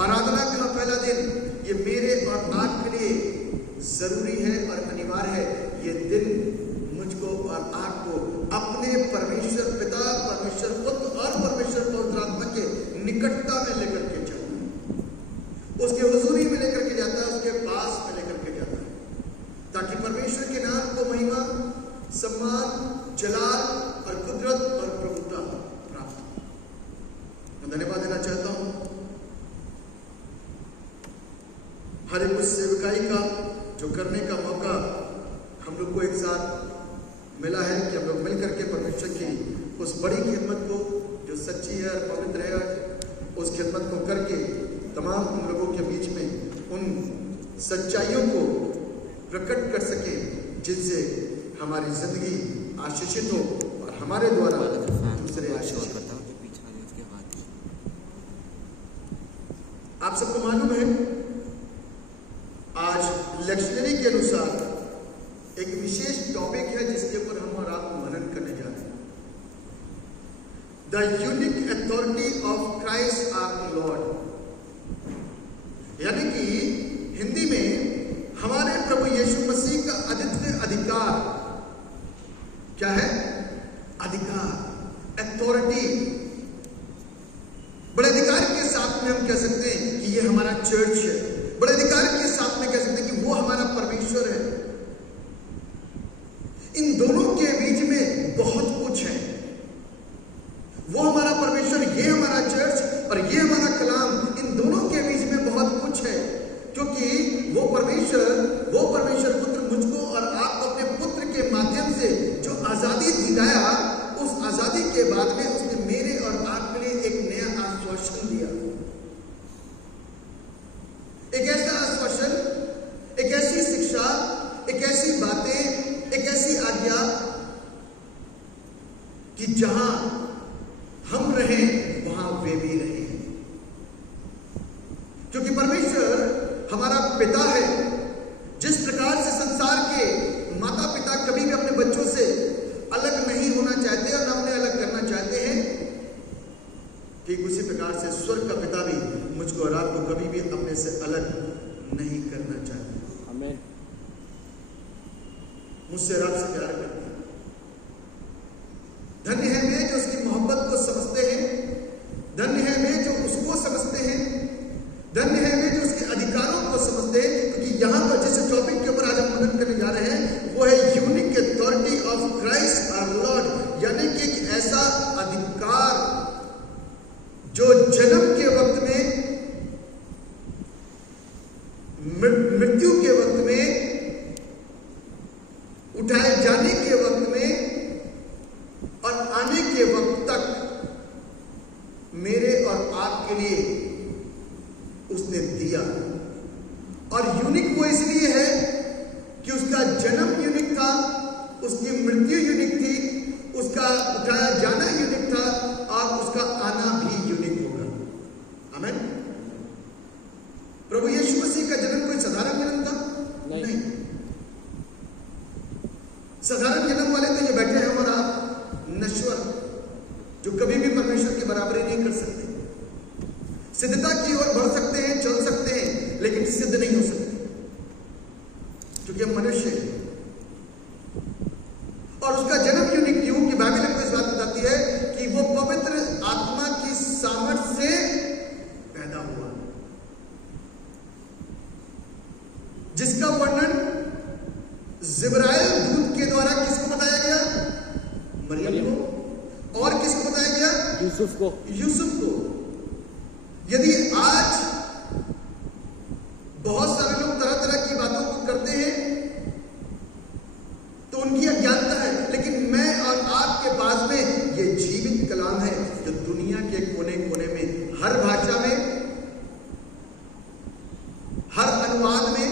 आराधना का पहला दिन ये मेरे और आपके लिए जरूरी है और अनिवार्य है। ये दिन मुझको और आपको अपने परमेश्वर पिता, परमेश्वर पुत्र और परमेश्वर पवित्र आत्मा के निकटता में लेकर के जाता है, उसके हुजूरी में लेकर के जाता है, उसके पास में लेकर के जाता है, ताकि परमेश्वर के नाम को महिमा, सम्मान, जलाल और कुदरत और प्रभुता प्राप्त हो। मैं धन्यवाद देना चाहता हूं हर एक उस सेवकाई का जो करने का मौका हम लोग को एक साथ मिला है कि हम लोग मिलकर के परमेश्वर की उस बड़ी खिदमत को जो सच्ची है और पवित्र है, उस खिदमत को करके तमाम उन लोगों के बीच में उन सच्चाइयों को प्रकट कर सके जिनसे हमारी जिंदगी आशीषित हो और हमारे द्वारा दूसरे आशीषित हो। आप सबको मालूम है आज लेक्शनरी के अनुसार एक विशेष टॉपिक है जिसके ऊपर हम और आप मनन करने जा रहे हैं। The unique authority of Christ our Lord, यानी कि हिंदी में हमारे प्रभु यीशु मसीह का अद्वितीय अधिकार क्या है? अधिकार, अथॉरिटी। बड़े अधिकार के साथ में हम कह सकते हैं कि ये हमारा चर्च है। बड़े अधिकार के साथ में कह सकते हैं कि वो हमारा परमेश्वर है। इन दोनों के बीच में बहुत कुछ है। वो हमारा परमेश्वर, ये हमारा चर्च और ये हमारा कलाम, इन दोनों के बीच में बहुत कुछ है, क्योंकि वो परमेश्वर पुत्र मुझको और आपको अपने पुत्र के माध्यम से जो आजादी दिलाया, उस आजादी के बाद में उसने मेरे और आपके लिए एक नया आश्वासन दिया। एक ऐसा आश्वासन, एक ऐसी शिक्षा, एक ऐसी बातें, एक ऐसी आज्ञा कि जहां हम रहें वहां वे भी रहें, क्योंकि परमेश्वर हमारा पिता है। जिस प्रकार से संसार के माता पिता कभी भी अपने बच्चों से अलग नहीं होना चाहते और ना उन्हें अलग करना चाहते हैं, ठीक उसी प्रकार से स्वर्ग का पिता भी मुझको और आपको कभी भी अपने से अलग नहीं करना चाहते। आमीन। मुझसे और आपसे प्यार करते हैं। धन्य है वे जो उसकी मोहब्बत को समझते हैं, धन्य है वे जो उसको समझते हैं, धन्य है वे जो उसके अधिकारों को समझते हैं। क्योंकि यहां पर जिस टॉपिक के ऊपर आज हम मनन करने जा रहे हैं वो है unique authority of Christ our Lord, यानी कि एक ऐसा अधिकार जो जन्म के वक्त में, मृत्यु के वक्त में, उठाए जाने के वक्त में और आने के वक्त तक मेरे और आपके लिए उसने दिया। और यूनिक वो इसलिए है कि उसका जन्म यूनिक था, उसकी मृत्यु यूनिक थी, उसका उठाया जाना यूनिक था और उसका आना भी यूनिक होगा। आमीन। प्रभु यीशु मसीह का जन्म कोई साधारण जन्म था? नहीं। साधारण जन्म वाले तो ये बैठे हैं और आप नश्वर, जो कभी भी परमेश्वर की बराबरी नहीं कर सकते। सिद्धता की ओर बढ़ सकते हैं, चल सकते हैं, लेकिन सिद्ध नहीं हो सकते, क्योंकि हम मनुष्य हैं। और उसका जन्म यूनिक क्यों? कि बाइबल हमको इस बात बताती है कि वो पवित्र आत्मा की सामर्थ से पैदा हुआ, जिसका वर्णन जिब्राइल दूत के द्वारा किसको बताया गया? मरियम को। और किसको बताया गया? यूसुफ को। यूसुफ को। यदि आज बहुत सारे लोग तरह तरह की बातों को करते हैं तो उनकी अज्ञानता है, लेकिन मैं और आपके पास में ये जीवित कलाम है जो दुनिया के कोने कोने में, हर भाषा में, हर अनुवाद में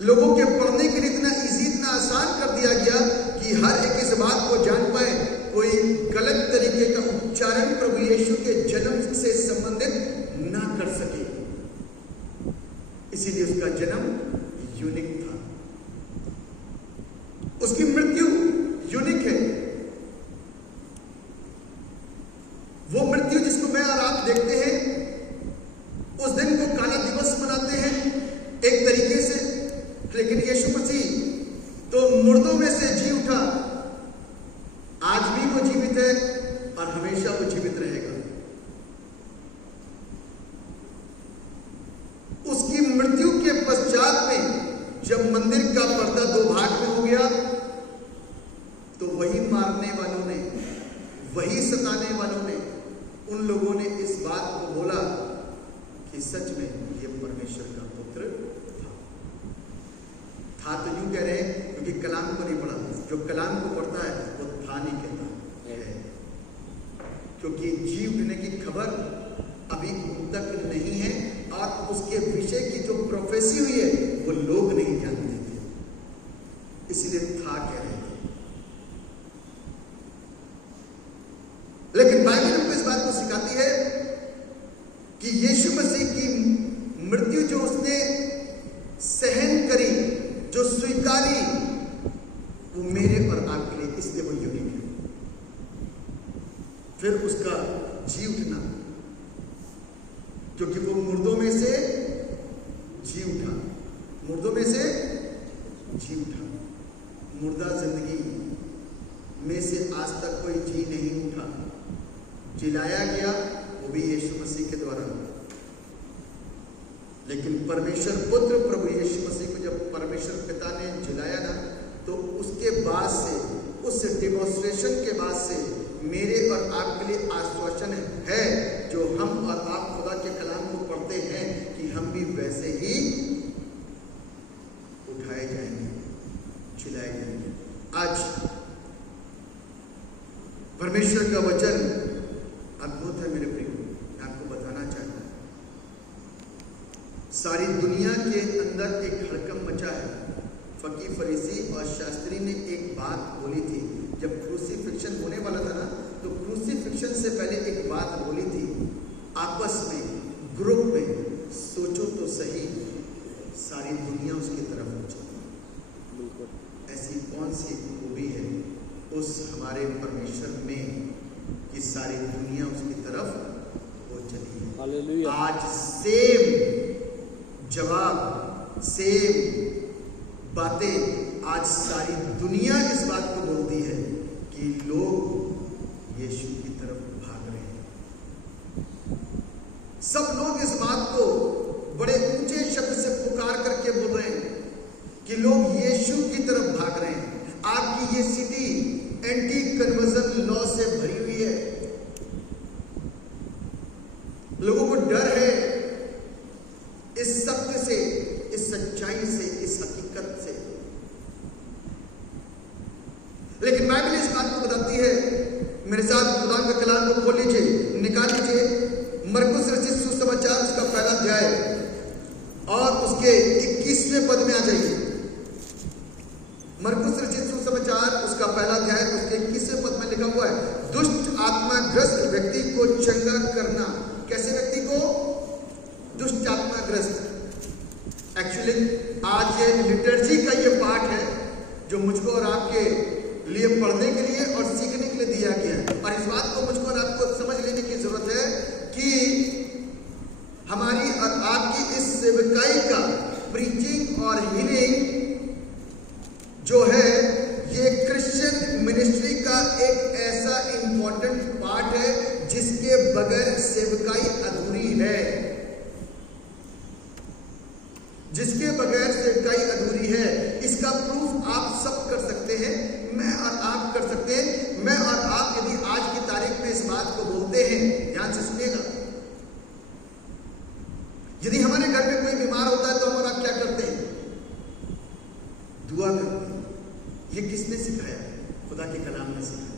लोगों के पढ़ने के लिए इतना इजी, इतना आसान कर दिया गया कि हर एक इस बात को जान पाए, कोई गलत तरीके का उच्चारण प्रभु यीशु के जन्म से संबंधित ना कर सके। इसीलिए उसका जन्म यूनिक था। उसकी मृत्यु यूनिक है। वो मृत्यु जिसको मैं और आप देखते हैं दिन को काला दिवस मनाते हैं एक तरीके से, लेकिन यीशु मसीह तो मुर्दों में से जी उठा। आज भी वो जीवित है और हमेशा वो जीवित रहेगा। उसकी मृत्यु के पश्चात में जब मंदिर का पर्दा दो भाग में हो गया, तो वही मारने वालों ने, वही सताने वालों ने, उन लोगों ने इस बात को बोला कि सच में ये परमेश्वर का पुत्र था। तो यूं कह रहे हैं क्योंकि कलाम को नहीं पढ़ा। जो कलाम को पढ़ता है वो था नहीं कहता है, क्योंकि जी उठने की खबर अभी उन तक नहीं है और उसके विषय की जो प्रोफेसी हुई है वो लोग नहीं जानते थे, इसलिए था कह रहे थे। लेकिन बाइबल हमको इस बात को सिखाती है कि यीशु मसीह की मृत्यु जो उसने सहन करी, जो स्वीकारी, वो मेरे और आपके लिए इसलिए वो यूनिक है। फिर उसका जी उठना, क्योंकि वो मुर्दों में से जी उठा, मुर्दों में से जी उठा। मुर्दा जिंदगी में से आज तक कोई जी नहीं उठा, जिलाया गया वो भी यीशु मसीह के द्वारा। लेकिन परमेश्वर पुत्र प्रभु यीशु मसीह को जब परमेश्वर पिता ने जिलाया ना, तो उसके बाद से, उस डिमॉन्स्ट्रेशन के बाद से मेरे और आपके लिए आश्वासन है, जो हम और आप खुदा के कलाम को पढ़ते हैं, कि हम भी वैसे ही उठाए जाएंगे, जिलाए जाएंगे। आज परमेश्वर का वचन अद्भुत है मेरे प्रिय, मैं आपको बताना चाहता हूं। सारी दुनिया के अंदर एक हड़कंप मचा है। फकीर, फरीसी और शास्त्री ने एक बात बोली थी जब क्रूसीफिक्शन होने वाला था ना, तो क्रूसीफिक्शन से पहले एक बात बोली थी आपस में, ग्रुप में, सोचो तो सही, सारी दुनिया उसकी तरफ हो चली। ऐसी कौन सी खूबी है उस हमारे परमेश्वर में कि सारी दुनिया उसकी तरफ हो चली है। आज सेम जवाब, सेम बातें आज सारी दुनिया इस बात को बोलती है कि लोग यीशु की तरफ भाग रहे हैं। सब लोग इस बात को बड़े ऊंचे शब्द से पुकार करके बोल रहे हैं कि लोग यीशु की तरफ भाग रहे हैं। आपकी ये सिटी एंटी कन्वर्जन लॉ से भरी हुई है। लोगों को डर है इस सत्य से, इस सच्चाई से, इस हकीकत से। लेकिन बाइबल इस बात को बताती है, मेरे साथ खुदा का कलाम को खोल लीजिए, निकाल लीजिए, मरकुस रचित सुसमाचार उसका पहला अध्याय और उसके 21वें पद में आ जाइए। मरकुस रचित सुसमाचार उसका पहला अध्याय उसके 21वें पद में लिखा हुआ है, दुष्ट आत्माग्रस्त व्यक्ति को चंगा करना। कैसे व्यक्ति को? दुष्ट आत्माग्रस्त। एक्चुअली आज ये लिटर्जी का ये पाठ है जो मुझको और आपके लिए पढ़ने के लिए और सीखने के लिए दिया गया है। और इस बात को मुझको और आपको समझ लेने की जरूरत है कि हमारी और आपकी इस सेवकाई का प्रीचिंग और हीलिंग जो है, ये क्रिश्चियन मिनिस्ट्री का एक ऐसा इंपॉर्टेंट पार्ट है जिसके बगैर सेवकाई अधूरी है, जिसके बगैर सेवकाई अधूरी है। इसका प्रूफ आप सब कर सकते हैं, मैं और आप कर सकते हैं। मैं और आप यदि आज की तारीख में इस बात को बोलते हैं, ध्यान से सुनिएगा, यदि हमारे घर में कोई बीमार होता है तो हम और आप क्या करते हैं? दुआ करते हैं। ये किसने सिखाया? खुदा के कलाम ने सिखाया।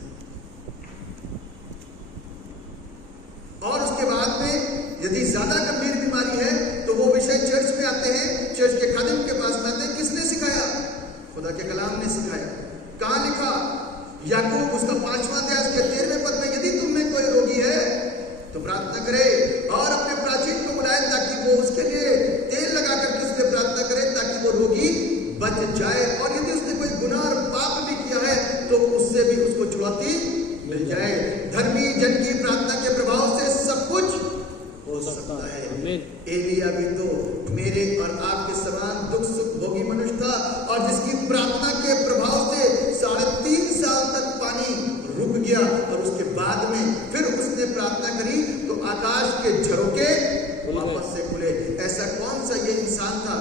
और उसके बाद में यदि ज्यादा गंभीर बीमारी है तो वो विषय चर्च में आते हैं, चर्च के खादिम के पास में आते हैं। किसने सिखाया? खुदा के कलाम ने सिखाया। कहां लिखा? याकूब उसका 5वां अध्याय के 13वें पद में, यदि तुम में कोई रोगी है तो प्रार्थना करे और अपने प्राचीन को बुलाए ताकि वो उसके लिए तेल लगा करके उसके प्रार्थना करे ताकि वो रोगी बच जाए। और यदि उसने कोई गुनाह और पाप भी किया है तो उससे भी उसको छुड़ौती मिल जाए। धर्मी जन की प्रार्थना के प्रभाव से सब कुछ हो सकता है। एलिया भी तो मेरे और आपके समान दुख सुख भोगी मनुष्य था, और जिसकी प्रार्थना के प्रभाव से 3.5 साल तक पानी रुक गया, और उसके बाद में फिर उसने प्रार्थना करी तो आकाश के झरोके वापस से खुले। ऐसा कौन सा ये इंसान था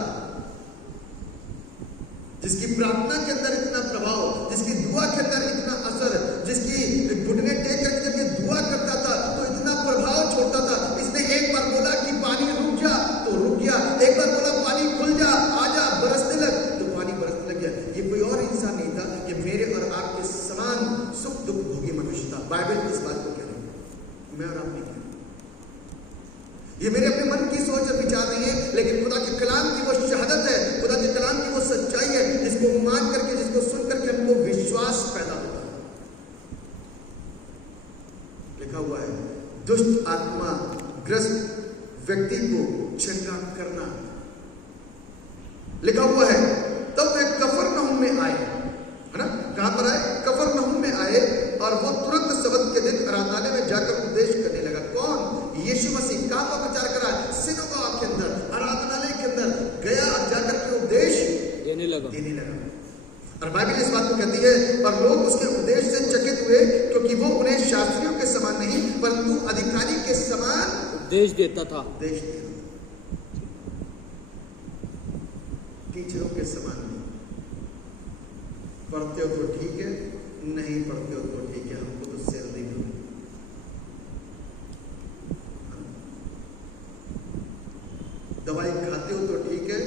जिसकी प्रार्थना के अंदर इतना प्रभाव, जिसकी दुआ के अंदर इतना असर, जिसकी घुटने टेक करके जब ये दुआ करता था तो इतना प्रभाव छोड़ता था। इसने एक बार बोला कि पानी रुक जा तो रुक गया, एक बार बोला पानी खुल जा, आजा, बरसने लग, तो पानी बरसने लग गया। ये कोई और इंसान नहीं था, ये मेरे और आपके समान सुख दुख भोगी मनुष्य था। बाइबल इस बात को कह रही है, मैं और आप नहीं कह रहे। ये मेरे अपने मन की सोच और विचार नहीं है, लेकिन खुदा के कलाम की वो शहादत है, खुदा के कलाम की वो सच्चाई है, जिसको मान करके, जिसको सुन करके हमको विश्वास पैदा होता है। लिखा हुआ है, दुष्ट आत्मा ग्रस्त व्यक्ति को चंगा करना। लिखा हुआ है, तब वे कफरनहूम में आए, है ना, कहां पर आए? कफरनहूम में आए, और वो तुरंत सबत के दिन आराधनालय में जाकर उपदेश करने लगा। कौन? यीशु मसीह। कहां पर प्रचार करा? सिनेगोग के अंदर, आराधनालय के अंदर गया, जाकर के उपदेश देने लगा। और बाइबल इस बात को कहती है, और लोग उसके उपदेश से चकित हुए, क्योंकि वो उन्हें शास्त्रियों के समान नहीं परंतु अधिकारी के समान उपदेश देता था। टीचरों के समान नहीं। पढ़ते हो तो ठीक है, नहीं पढ़ते हो तो ठीक है, हमको तो सैलरी दो। दवाई खाते हो तो ठीक है,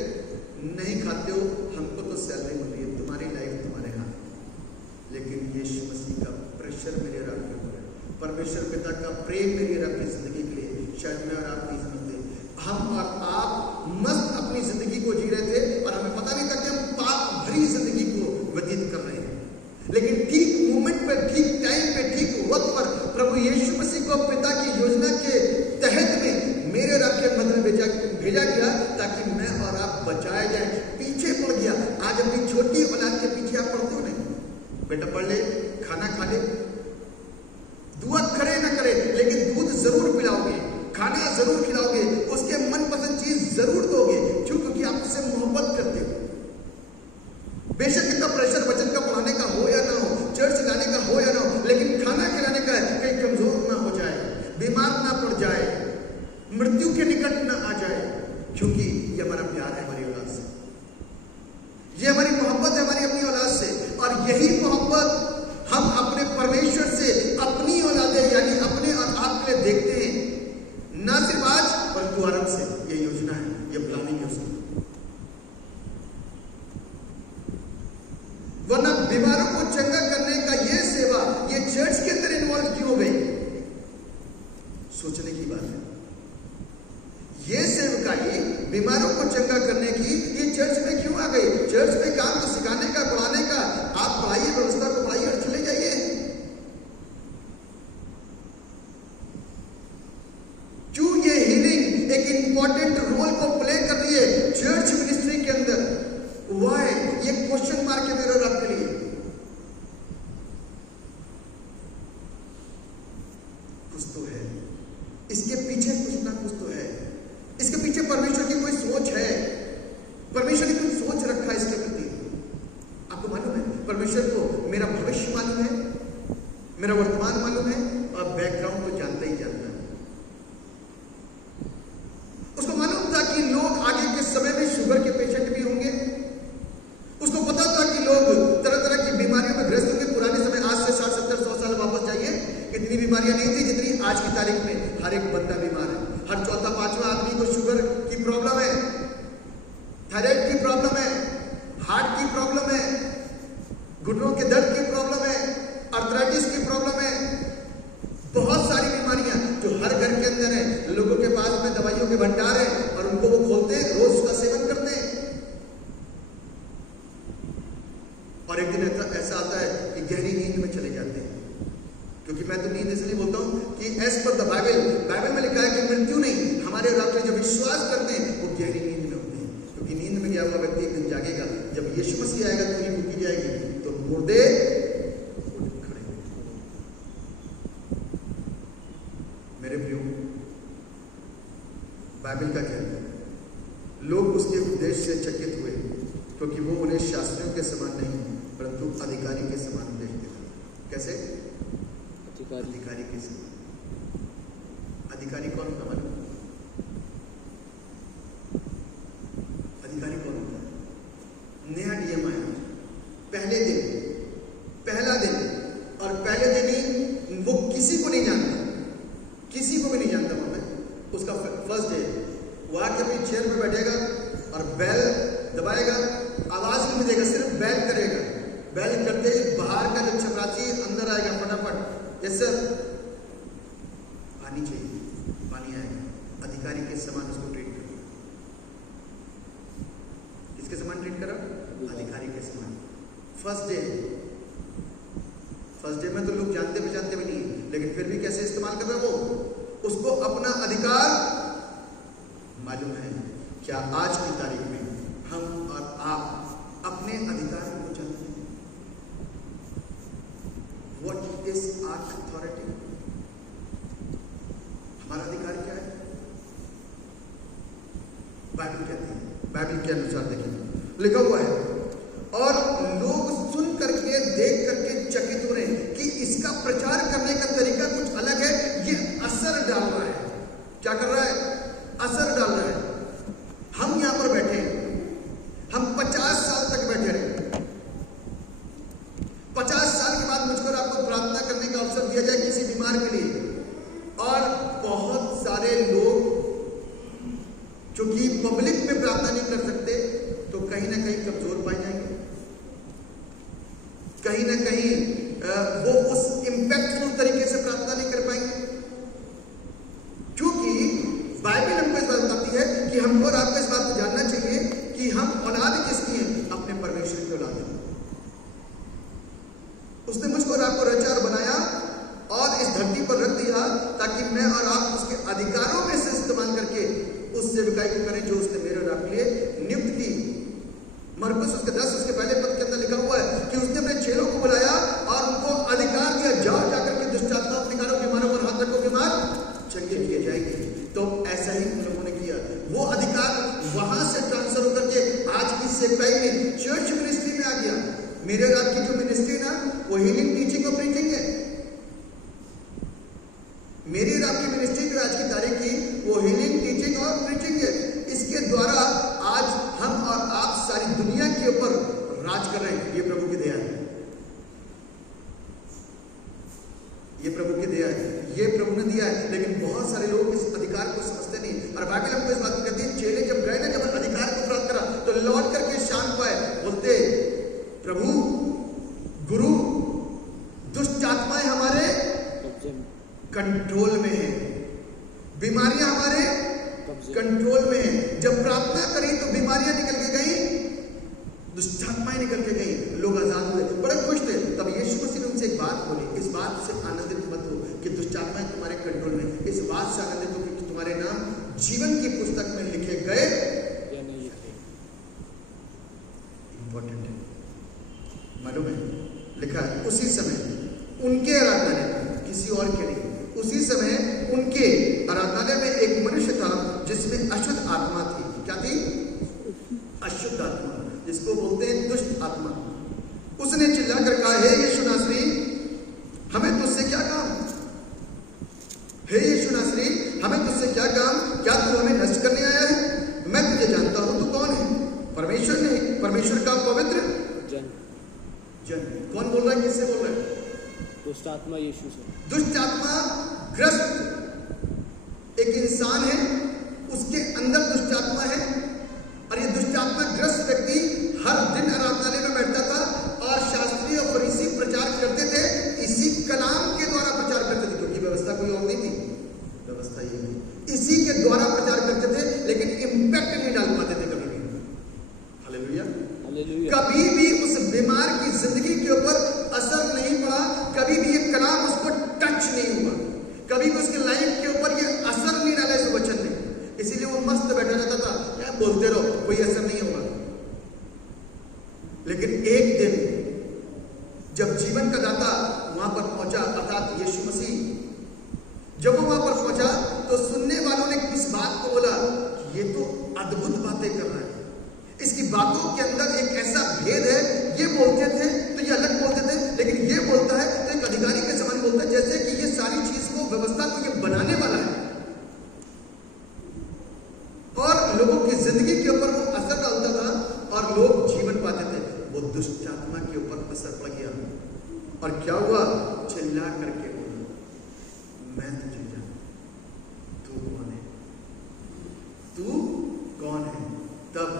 नहीं खाते हो हमको तो सैलरी मिल रही है, तुम्हारी लाइफ तुम्हारे हाथ। लेकिन यीशु मसीह का प्रेशर मेरे और आपके ऊपर है, परमेश्वर पिता का प्रेम मेरी और आपकी जिंदगी के लिए शायद मैं और आप नहीं समझते। हम और आप मस्त अपनी जिंदगी को जी रहे थे, और हमें पता नहीं था कि हम पाप भरी जिंदगी को व्यतीत कर रहे हैं। लेकिन ठीक मोमेंट पर, ठीक टाइम पे, ठीक वक्त पर प्रभु यीशु मसीह को पिता की योजना के तहत में मेरे और आपके मध्य में भेजा गया, ताकि मैं और आप बचाए जाए। पीछे पड़ गया। आज अपनी छोटी औलाद के पीछे आप पड़ते हो नहीं? बेटा पढ़ ले, खाना खा ले, दुआ करे ना करे, लेकिन दूध जरूर पिलाओगे, खाना जरूर खिलाओगे, उसके मनपसंद चीज जरूर दोगे। क्यों? क्योंकि आप उससे मोहब्बत करते हो। बेशक इतना प्रेशर वचन का पढ़ाने का हो या ना हो, चर्च लाने का हो या ना हो, लेकिन खाना खिलाने का है, कहीं कमजोर ना हो जाए, बीमार ना पड़ जाए, मृत्यु के निकट ना आ जाए। क्योंकि ये हमारा प्यार है हमारी औलाद से, ये हमारी मोहब्बत है हमारी अपनी औलाद से। और यही मोहब्बत हम अपने परमेश्वर से अपनी औलादें यानी अपने और आप के लिए देखते हैं, ना सिर्फ आज परंतु आरंभ से। ये योजना है, ये प्लानिंग है उसकी। वरना बीमारों को चंगा करने का ये सेवा ये चर्च के अंदर इन्वॉल्व क्यों हो गई? सोचने की बात है। ये सेवकाई बीमारों को चंगा करने की ये चर्च में क्यों आ गई? चर्च में काम तो सिखाने का, पढ़ाने का। आप पढ़ाइए, व्यवस्था को पढ़ाइए और चले जाइए। क्यों ये हीलिंग एक इंपॉर्टेंट रोल को प्ले कर रही है चर्च मिनिस्ट्री के अंदर? वाई? ये क्वेश्चन मार्क है मेरे और आपके लिए। कुछ तो है इसके पीछे, कुछ ना कुछ तो है इसके पीछे। परमेश्वर की कोई सोच है, परमेश्वर ने कुछ सोच रखा है इसके प्रति। आपको मालूम है, परमेश्वर को मेरा भविष्य मालूम है, मेरा वर्तमान मालूम है, और बैकग्राउंड तो जानता ही जानता है। उसको मालूम था कि लोग आगे के समय में शुगर के पेशेंट भी होंगे। उसको पता था कि लोग तरह तरह की बीमारियों में ग्रस्त होंगे। पुराने समय, आज से 60, 70, 100 साल वापस जाइए, इतनी बीमारियां नहीं थी जितनी आज की तारीख में। हर एक बंदा बीमार है, हर चौथा पांचवा आदमी को शुगर की प्रॉब्लम है, थायराइड की प्रॉब्लम है, हार्ट की प्रॉब्लम है, घुटनों के दर्द की प्रॉब्लम है, आर्थराइटिस की प्रॉब्लम है। बहुत सारी बीमारियां जो हर घर के अंदर है। लोगों के पास में दवाइयों के भंडार है, और उनको वो खोलते हैं, रोज उसका सेवन करते हैं। और एक दिन ऐसा आता है कि गहरी नींद में चले जाते हैं। क्योंकि मैं तो नींद इसलिए बोलता हूं कि एज पर द बाइबल में लिखा है कि मृत्यु नहीं, हमारे और आपके जो विश्वास करते हैं वो गहरी नींद में होते हैं। क्योंकि नींद में गया हुआ व्यक्ति एक दिन जागेगा। जब यीशु मसीह आएगा तो नींद फूकी जाएगी, तो मुर्दे खड़े। मेरे प्रियो, बाइबल का कहना है। लोग उसके उपदेश से चकित हुए क्योंकि वो उन्हें शास्त्रियों के समान नहीं परंतु अधिकारी के समान देखते थे। कैसे? अधिकारी के समान। अधिकारी कौन होता मालूम? अधिकारी कौन होता है? नया नियम आया, पहला दिन, और पहले दिन ही वो किसी को नहीं जानता, किसी को भी नहीं जानता। उसका फर्स्ट डे वो आके अपनी चेयर पे बैठेगा और बेल दबाएगा, आवाज नहीं देगा, सिर्फ बेल करेगा। बेल करते ही बाहर का जो चपरासी अंदर आएगा फटाफट, यस सर पानी चाहिए, पानी आएगा। अधिकारी के समान उसको ट्रीट करो। किसके समान ट्रीट करो? अधिकारी के समान। फर्स्ट डे में तो लोग जानते भी नहीं, लेकिन फिर भी कैसे इस्तेमाल कर रहा है वो? उसको अपना अधिकार मालूम है। क्या आज की तारीख में हम और आप अपने अधिकार को जानते हैं? What is our authority? हमारा अधिकार क्या है? बाइबल कहती है, बाइबल के अनुसार देखिए लिखा हुआ है, और लोग सुन करके देख करके चकित हो रहे हैं कि इसका प्रचार करने का तरीका कुछ अलग है। ये असर डाल रहा है। क्या कर रहा है? असर डाल रहा है। हम यहां पर बैठे, हम 50 साल तक बैठे रहे। 50 साल के बाद मुझको और आपको प्रार्थना करने का अवसर दिया जाए किसी बीमार के लिए, और बहुत सारे लोग जो कि पब्लिक में प्रार्थना नहीं कर सकते तो कहीं ना कहीं कमजोर पाए जाएंगे, कहीं ना कहीं वो उस इंपैक्टफुल तरीके से प्रार्थना नहीं कर पाएंगे, क्योंकि बाइबल हमको इस बात बताती है कि हमको और आपको इस बात को जानना चाहिए कि हम औलाद किसकी हैं? अपने परमेश्वर की औलाद हैं। उसने मुझको और आपको रचा और बनाया और इस धरती पर रख दिया ताकि मैं और आप उसके अधिकारों में से इस्तेमाल करके उस सेवकाई को करें जो उसने मेरे और आपके लिए नियुक्त की। मरकुस उसके 10 उसके पहले पद के अंदर लिखा हुआ है कि उसने अपने चेलों को बुलाया और उनको अधिकार दिया, जाओ जाकर के दुष्ट आत्मा निकालो, बीमारों पर हाथ रखो, बीमार चंगे किए जाएंगे। तो ऐसा ही उन लोगों ने किया। वो अधिकार वहां से ट्रांसफर होकर के आज की सेवकाई में चर्च मिनिस्ट्री में आ गया। मेरे और आपकी जो मिनिस्ट्री ना वो हीलिंग, टीचिंग और प्रीचिंग है। मेरी और आपकी मिनिस्ट्री जो आज की तारीख की वो हीलिंग, टीचिंग और प्रीचिंग है। इसके द्वारा आज हम और आप सारी दुनिया के ऊपर राज कर रहे हैं। ये प्रभु की दया है, ये प्रभु की दया है, ये प्रभु ने दिया है। लेकिन बहुत सारे लोग इस अधिकार को समझते नहीं। और बाइबल हमको इस बात को कहती है, चेले जब गए ना, जब अधिकार को प्राप्त करा तो लौट करके शांत पाए, बोलते प्रभु, गुरु, दुष्ट आत्माएं हमारे कंट्रोल में है, बीमारियां हमारे कंट्रोल में है। जब प्रार्थना करी तो बीमारियां निकल के गई, दुष्ट आत्माएं निकल के गई, लोग आजाद हुए, बड़े खुश थे। तब यीशु मसीह ने उनसे एक बात बोली, इस बात से आनंदित मत हो कि दुष्ट आत्माएं तुम्हारे कंट्रोल में, इस बात से आनंदित हो कि तुम्हारे नाम जीवन की पुस्तक में लिखे गए या नहीं लिखे। इंपॉर्टेंट है, मालूम है, लिखा है उसी समय उनके आराधनालय में, किसी और के नहीं, उसी समय उनके आराधनालय में एक मनुष्य था जिसमें अशुद्ध आत्मा थी। क्या थी? अशुद्ध आत्मा, जिसको बोलते हैं दुष्ट आत्मा। उसने चिल्लाकर कहा, हे यीशु नासरी, हमें तुझसे क्या काम? हे यीशु नासरी, हमें तुझसे क्या काम? क्या तू हमें नष्ट करने आया है? मैं तुझे जानता हूं, तू कौन है? परमेश्वर नहीं, परमेश्वर का पवित्र जन। कौन बोल रहा है? किससे बोल रहा है? दुष्ट आत्मा यीशु से। दुष्ट आत्मा ग्रस्त एक इंसान है, उसके अंदर दुष्ट आत्मा है, और ये दुष्ट आत्मा ग्रस्त व्यक्ति हर दिन आराधनालय में बैठता था और शास्त्री और फरीसी प्रचार करते थे, इसी कलाम के द्वारा प्रचार करते थे, क्योंकि व्यवस्था कोई और नहीं थी, व्यवस्था ये है, इसी के द्वारा प्रचार करते थे, लेकिन इंपैक्ट नहीं डाल पाते थे कभी भी। Hallelujah, hallelujah. कभी भी उस बीमार की जिंदगी के ऊपर असर नहीं पड़ा, कभी भी ये कलाम उसको टच नहीं हुआ, कभी भी उसके लाइफ के ऊपर ये असर नहीं डाला इस वचन ने। इसीलिए वो मस्त बैठा रहता था, क्या अद्भुत बातें कर रहा है। इसकी बातों के अंदर एक ऐसा भेद है, ये बोलते थे तो ये अलग बोलते थे, लेकिन ये बोलता है तो एक अधिकारी के समान बोलता है, जैसे कि ये सारी चीज को, व्यवस्था को ये बनाने वाला है और लोगों की जिंदगी के ऊपर वो असर डालता था और लोग जीवन पाते थे। वो दुष्ट आत्मा के ऊपर असर पड़ गया और क्या हुआ? चिल्ला करके बोला, मैं तुझे जानता, तू कौन है? तू कौन है? तब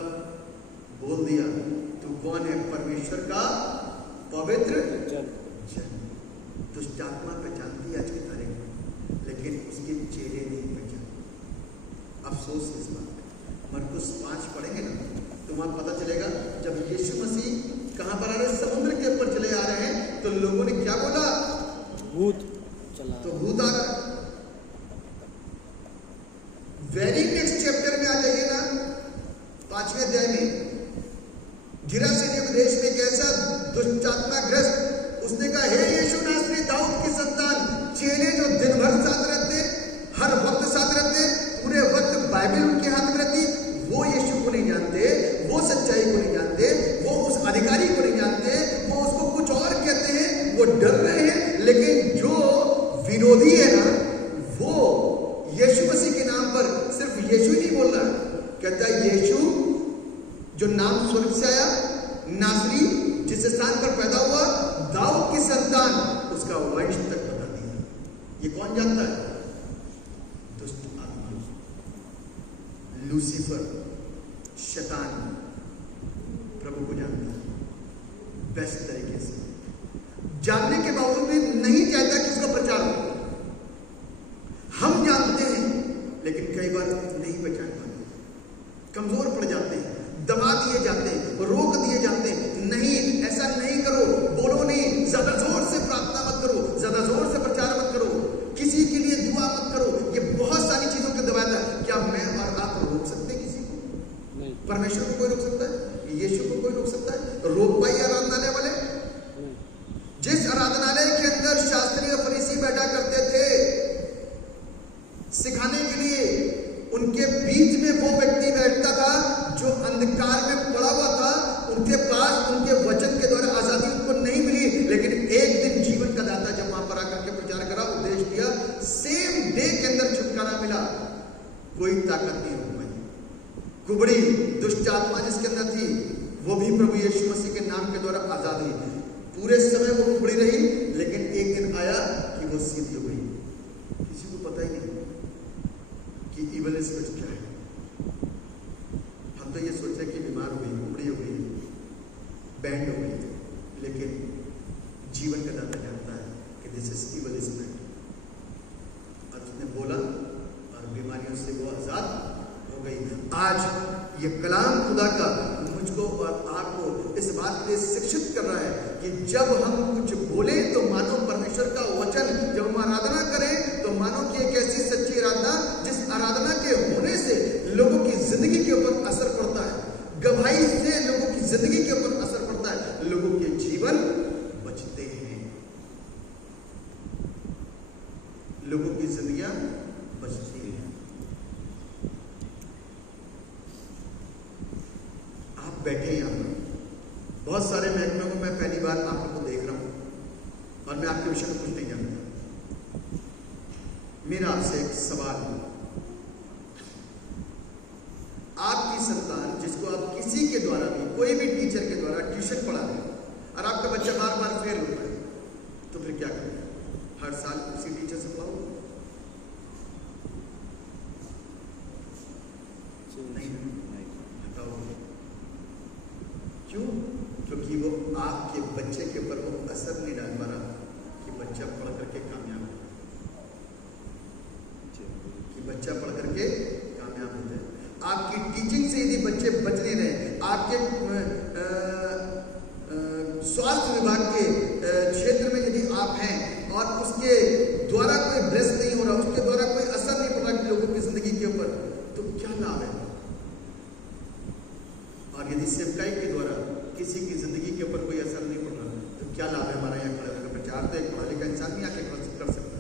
बोल दिया, तू कौन है? परमेश्वर का पवित्र जन। दुष्ट आत्मा पहचानती है आज की तारीख में, लेकिन उसके चेहरे नहीं पहचान। अफसोस इस बात पे। मरकुस 5 पढ़ेंगे ना तो वहां पता चलेगा, जब यीशु मसीह कहां पर आ रहे, समुद्र के ऊपर चले आ रहे हैं, तो लोगों ने क्या बोला? भूत चला, तो भूत आ रहा है। वेरी नेक्स्ट चैप्टर में आ जाइए ना, 5वें अध्याय में, गिरासेनी उपदेश में एक ऐसा दुष्ट आत्मा ग्रस्त, उसने कहा, हे यीशु नासरी, दाऊद की संतान। चेले जो दिन भर साथ रहते, हर वक्त साथ रहते, पूरे वक्त बाइबल उनके हाथ में रहती, वो यीशु को नहीं जानते, वो सच्चाई को नहीं जानते, वो उस अधिकारी को नहीं जानते, वो उसको कुछ और कहते हैं, वो डर रहे हैं। लेकिन जो विरोधी है ना, वो यीशु मसीह के नाम पर सिर्फ यीशु ही नहीं बोल रहा, कहता है यीशु जो नाम स्वर्ग से आया, नासरी जिस स्थान पर पैदा हुआ, दाऊद की संतान, उसका वंश तक बता दिया। ये कौन जानता है? दुष्ट आत्मा, लूसीफर, शैतान प्रभु को जानता है बेस्ट तरीके से, जानने के बावजूद भी नहीं चाहता कि उसका प्रचार हो। हम जानते हैं लेकिन कई बार नहीं पहचान पाते, कमजोर पड़ जाते हैं, दबा दिए जाते हैं, रोक दिए जाते हैं। नहीं, ऐसा नहीं करो, बोलो नहीं, ज्यादा जोर से प्रार्थना मत करो, ज्यादा जोर से प्रचार मत करो, किसी के लिए दुआ मत करो। ये बहुत सारी चीजों के दबाता है। क्या मैं और आप रोक सकते हैं किसी को? नहीं। परमेश्वर को कोई रोक सकता है? यीशु को कोई रोक सकता है? रोक पाई आराधनालय वाले? जिस आराधनालय के अंदर शास्त्री और फरीसी बैठा करते थे सिखाने के लिए, उनके बीच में वो व्यक्ति बैठता था जो अंधकार में पड़ा हुआ था। उनके पास उनके वचन के द्वारा आजादी उनको नहीं मिली, लेकिन एक दिन जीवन का दाता जब वहां पर आकर के प्रचार करा, उपदेश दिया, सेम डे के अंदर छुटकारा मिला। कोई ताकत नहीं रोक पाई। कुबड़ी दुष्ट आत्मा जिसके अंदर थी, वो भी प्रभु यीशु मसीह के नाम के द्वारा आजाद हुई। पूरे समय वो कुबड़ी रही, लेकिन एक दिन आया कि वो सीधी हो गई। किसी को पता ही नहीं कि इवल स्पिरिट क्या है। हम तो ये सोचे कि बीमार हो गई, कुबड़ी हो गई, बैंड हो गई, लेकिन जीवन का दाता जानता है कि दिस इज इवल स्पिरिट। और उसने बोला और बीमारियों से वो आजाद हो गई। आज ये कलाम खुदा का मुझको और आपको इस बात के लिए शिक्षित कर रहा है कि जब हम कुछ बोले तो मानो परमेश्वर का वचन, जब हम आराधना करें तो मानो कि एक ऐसी सच्ची आराधना जिस आराधना के होने से लोगों की जिंदगी के ऊपर असर पड़ता है, गवाही से लोगों की जिंदगी के ऊपर असर पड़ता है, लोगों के जीवन बचते हैं, लोगों की जिंदगियां बचती हैं। आप बैठे यहां पर, बहुत सारे महकमों को मैं पहली बार आप लोगों को देख रहा हूं और मैं आपके विषय में कुछ नहीं जानता। मेरा आपसे एक सवाल है, आपकी संतान जिसको आप किसी के द्वारा भी, कोई भी टीचर के द्वारा ट्यूशन पढ़ा दें और आपका बच्चा बार बार फेल होता है, तो फिर क्या करें? हर साल उसी टीचर से पढ़ाओ? नहीं, हटाओगे। क्यों? क्योंकि वो आपके बच्चे के ऊपर वो असर नहीं डाल पा रहा कि बच्चा पढ़ करके कामयाब हो, कि बच्चा पढ़ करके कामयाब हो जाए। आपकी टीचिंग से यदि बच्चे बच नहीं रहे, आपके स्वास्थ्य विभाग के क्षेत्र में यदि आप हैं और उसके द्वारा कोई ब्लेस नहीं हो रहा, उसके द्वारा कोई असर नहीं पड़ रहा कि लोगों की जिंदगी के ऊपर, तो क्या लाभ है? और यदि सेवकाई के द्वारा किसी की जिंदगी के ऊपर कोई असर नहीं पड़ रहा, तो क्या लाभ है? हमारा यहाँ खड़े होकर प्रचार तो एक पढ़ा लिखा इंसान नहीं आके कर सकता।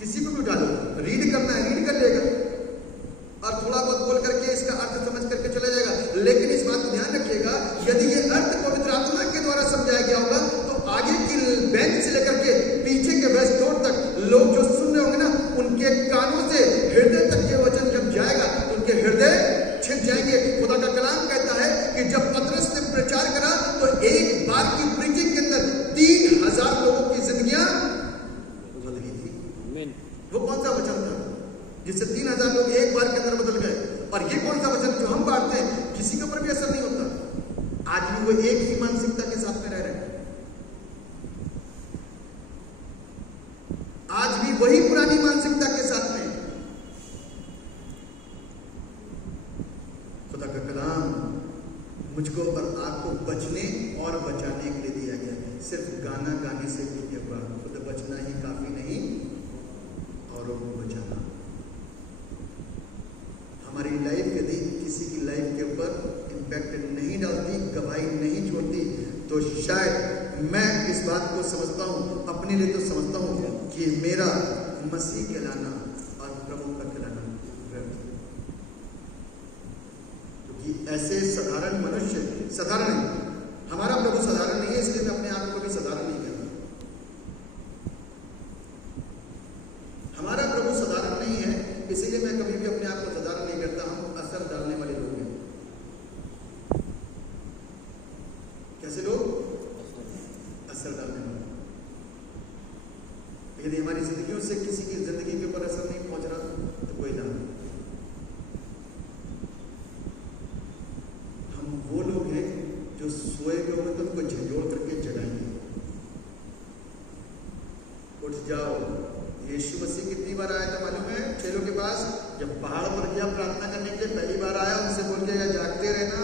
किसी को भी उठा लो, रीड करना है रीड कर लेगा, और थोड़ा जिससे 3000 लोग एक बार के अंदर बदल गए। और ये कौन सा वचन जो हम बांटते हैं किसी के ऊपर भी असर नहीं होता। आज भी वो एक ही मानसिकता के साथ में रह रहे हैं, आज भी वही पुरानी मानसिकता के साथ में। खुदा का कलाम मुझको और आपको बचने और बचाने के लिए दिया गया। सिर्फ गाना गाने से नहीं होगा, खुद बचना ही काफी नहीं, औरों को बचाना। हमारी लाइफ यदि किसी की लाइफ के ऊपर इम्पैक्ट नहीं डालती, गवाही नहीं छोड़ती, तो शायद मैं इस बात को समझता हूं, अपने लिए तो समझता हूं कि मेरा मसीह कहलाना और प्रभु का कहलाना व्यर्थ है। क्योंकि ऐसे साधारण मनुष्य, साधारण हमारा प्रभु साधारण नहीं है, इसलिए मैं अपने आप को कभी साधारण नहीं कहता। हमारा प्रभु साधारण नहीं है, इसीलिए मैं कभी भी अपने आप को साधारण नहीं करता। हम असर डालने वाले लोग हैं। कैसे लोग? असर डालने वाले। यदि हमारी जिंदगियों से किसी की जिंदगी के ऊपर असर नहीं पहुंच रहा तो कोई लाभ नहीं। हम वो लोग हैं जो सोए हुए हों तो उनको झंझोड़ करके जगाएंगे। उठ जाओ। यीशु मसीह कितनी बार आया था मालूम है चेलों के पास? जब पहाड़ पर गया प्रार्थना करने के लिए पहली बार आया, उनसे बोल के जागते रहना।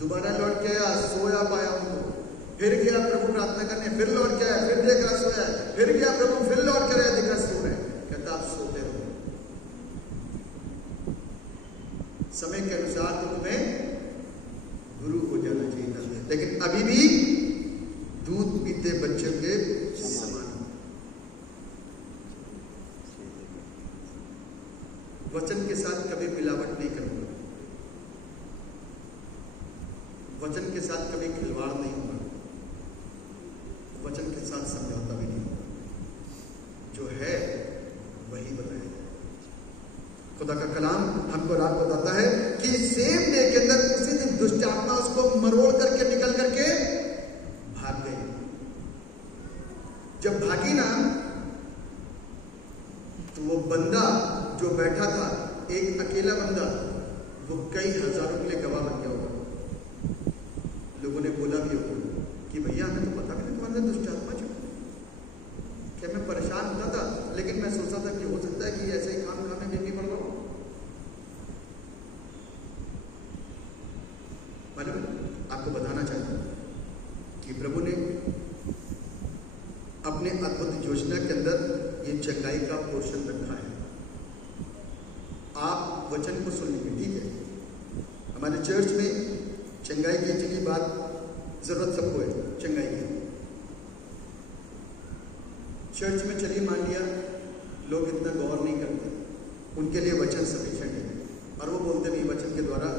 दोबारा लौट के आया, सोया पाया उनको। फिर गया प्रभु प्रार्थना करने, फिर लौट के आया, फिर देखा सोया, फिर गया प्रभु, फिर लौट कर आया, देखा सो रहे। कहता आप सोते रहो, समय के अनुसार तो तुम्हें गुरु हो जाना चाहिए था, लेकिन अभी भी दूध पीते बच्चों के समान। वचन के साथ कभी मिलावट नहीं करूंगा, वचन के साथ कभी खिलवाड़ नहीं होगा, वचन के साथ समझौता भी नहीं होगा। जो है वही बताएगा। खुदा का कलाम हमको रात बताता है कि सेम डे के अंदर उसी दिन दुष्ट आत्मा उसको मरोड़ करके निकल करके भाग गई। जब भागी ना तो वो बंदा जो बैठा था, एक अकेला बंदा, वो कई हजारों के लिए गवाह बन गया होगा। लोगों ने बोला भी होगा कि भैया हमें तो पता भी नहीं तुम्हारे दुष्ट आत्मा जो क्या। मैं परेशान होता था, लेकिन मैं सोचता था कि हो सकता है कि ऐसे ही काम में भी पड़ रहा हूं। मालूम आपको बताना चाहता हूं कि प्रभु ने अपने अद्भुत योजना के अंदर ये चंगाई का पोर्शन रखा है। आप वचन को सुन लीजिए, ठीक है? हमारे चर्च में चंगाई की की बात जरूरत सबको है। चंगाई की चर्च में चलिए, मान लिया लोग इतना गौर नहीं करते, उनके लिए वचन सफिशिएंट है और वो बोलते नहीं वचन के द्वारा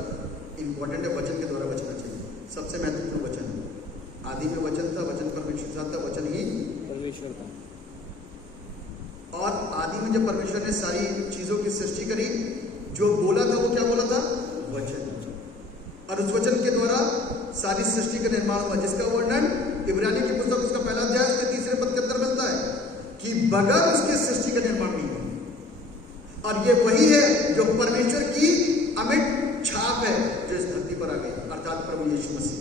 इंपॉर्टेंट है, वचन के द्वारा बचना चाहिए। सबसे महत्वपूर्ण वचन है। आदि में वचन था, वचन परमेश्वर था, वचन ही परमेश्वर था। और आदि में जब परमेश्वर ने सारी चीजों की सृष्टि करी, जो बोला था वो क्या बोला था? वचन। और उस वचन के द्वारा सारी सृष्टि का निर्माण हुआ, जिसका वर्णन इब्रानी की पुस्तक उसका पहला अध्याय उसके 3 पद के अंदर मिलता है कि बगैर उसके सृष्टि का निर्माण नहीं हुआ। और ये वही है जो परमेश्वर की अमिट छाप है जो इस धरती पर आ गई, अर्थात प्रभु यीशु मसीह।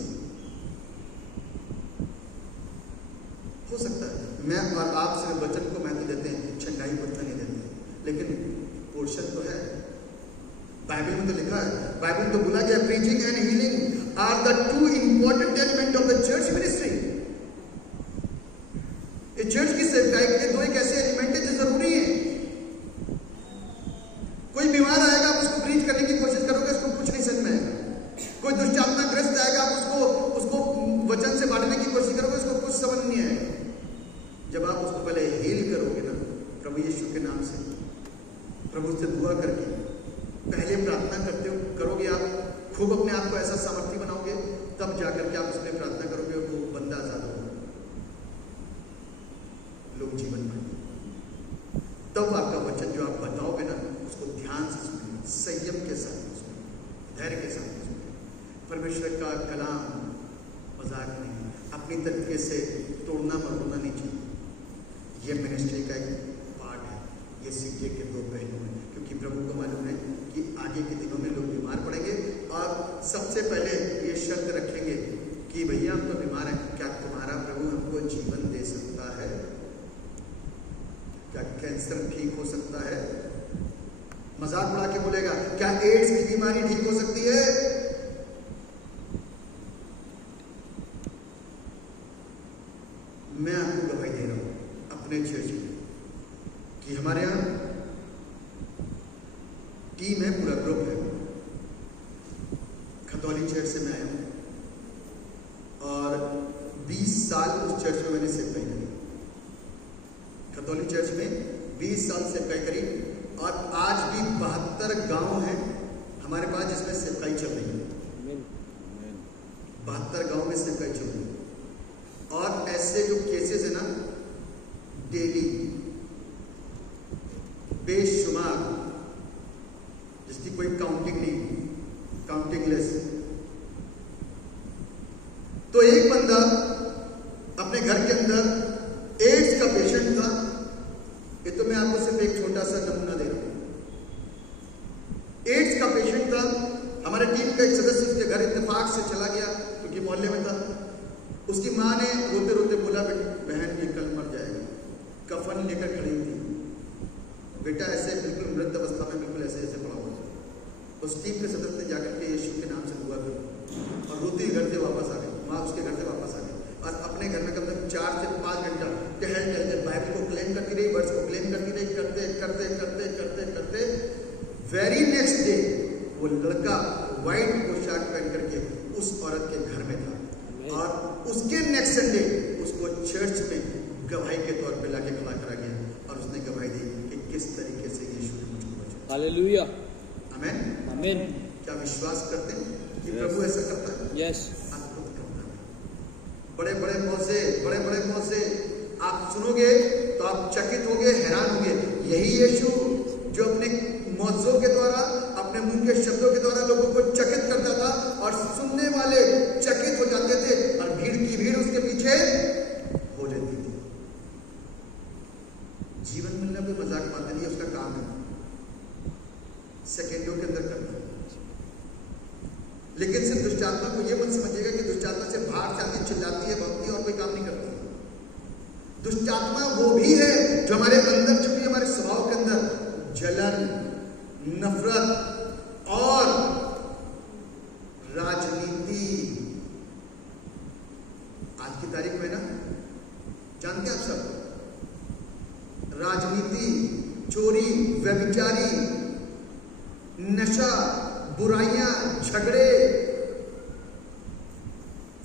हो सकता है मैं और आप सिर्फ वचन को महत्व देते हैं, चंगाई को नहीं देते, लेकिन पोर्शन तो है। बाइबल में तो लिखा है, बाइबल में तो बोला गया preaching and healing are the 2 important element of the church ministry. ये चर्च की सेवकाई के लिए 2 एक ऐसे एलिमेंट है जो जरूरी है। कोई बीमार आएगा, आप उसको प्रीच करने की कोशिश करोगे, उसको कुछ नहीं समझ में आएगा। कोई दुष्ट आत्मा ग्रस्त आएगा, आप उसको वचन से बांटने की कोशिश करोगे, उसको कुछ समझ नहीं आएगा। जब आप उसको पहले हील करोगे ना प्रभु यीशु के नाम से, प्रभु से दुआ करके पहले प्रार्थना करते हो करोगे, आप खूब अपने आप को ऐसा सामर्थ्य बनाओगे, तब जाकर के आप उसमें प्रार्थना करोगे और वो बंदा आजाद होगा, लोग जीवन पाएंगे। तब आपका वचन जो आप बताओगे ना उसको ध्यान से सुनिए, संयम के साथ सुनिए, धैर्य के साथ सुनिए। परमेश्वर का कलाम मजाक नहीं, अपनी तरीके से तोड़ना मरोड़ना नहीं चाहिए। ये मिनिस्ट्री का एक पार्ट है, ये सिक्के के 2 पहलू हैं। सबसे पहले ये शर्त रखेंगे कि भैया हम तो बीमार हैं, क्या तुम्हारा प्रभु हमको जीवन दे सकता है? क्या कैंसर ठीक हो सकता है? मजाक उड़ा के बोलेगा, क्या एड्स की बीमारी ठीक हो सकती है? मैं आपको गवाही दे रहा हूं अपने चर्च में कि हमारे यहां टीम है, पूरा ग्रुप है। खतौली चर्च से मैं आया हूं और 20 साल उस चर्च में मैंने सेवकाई करी। खतौली चर्च में 20 साल सेवकाई करी और आज भी 72 गांव हैं हमारे पास जिसमें सेवकाई चल रही है। 72 गांव में सेवकाई चल रही है और ऐसे जो केसेस है ना, डेली बेशुमार, जिसकी कोई काउंटिंग नहीं, काउंटिंगलेस। तो एक बंदा अपने घर के अंदर एड्स का पेशेंट था। ये तो मैं आपको सिर्फ एक छोटा सा नमूना दे रहा हूं। एड्स का पेशेंट था। हमारे टीम का एक सदस्य उसके घर इत्तेफाक से चला गया क्योंकि मोहल्ले में था। उसकी मां ने रोते रोते बोला, बहन ये कल मर जाएगा। कफन लेकर खड़ी थी, बेटा ऐसे बिल्कुल मृत अवस्था में, बिल्कुल ऐसे ऐसे पड़ा हुआ था। उस टीम के सदस्य ने जाकर के यीशु के नाम से दुआ करी और रोती घर से वापस आ गई। माँ उसके घर से वापस आ गई और अपने घर में कम से कम 4 से 5 घंटा टहलते बाइबल को क्लेम करती रही, वर्ड्स को क्लेम करती रही। करते करते करते करते करते वेरी नेक्स्ट डे वो लड़का व्हाइट पोशाक पहन करके उस औरत के घर में था और उसके नेक्स्ट संडे उसको चर्च में गवाही के तौर पे लाके खड़ा करा गया और उसने गवाही दी कि किस तरीके से यीशु ने मुझको बचाया। हालेलुया, आमीन, आमीन। क्या विश्वास करते हैं कि प्रभु ऐसा करता है? यस। अद्भुत करता है। बड़े बड़े मौजे आप सुनोगे तो आप चकित होगे, हैरान होगे। यही यीशु जो अपने मौजों के द्वारा, अपने मुंह के शब्दों के द्वारा लोगों को चकित करता था और सुनने वाले चकित हो जाते थे और भीड़ की भीड़ उसके पीछे हो जाती थी। जीवन मिलना कोई मजाक बात नहीं है, उसका काम है सेकेंडों के अंदर करना। लेकिन सिर्फ दुष्ट आत्मा को यह मत समझिएगा कि दुष्ट आत्मा से बाहर से आती चिल्लाती है, भक्ति और कोई काम नहीं करती। दुष्ट आत्मा वो भी है जो हमारे अंदर छुपी, हमारे स्वभाव के अंदर जलन, नफरत और राजनीति। आज की तारीख में ना, जानते हैं आप सब, राजनीति, चोरी, व्यभिचारी, नशा, बुराइयां, झगड़े,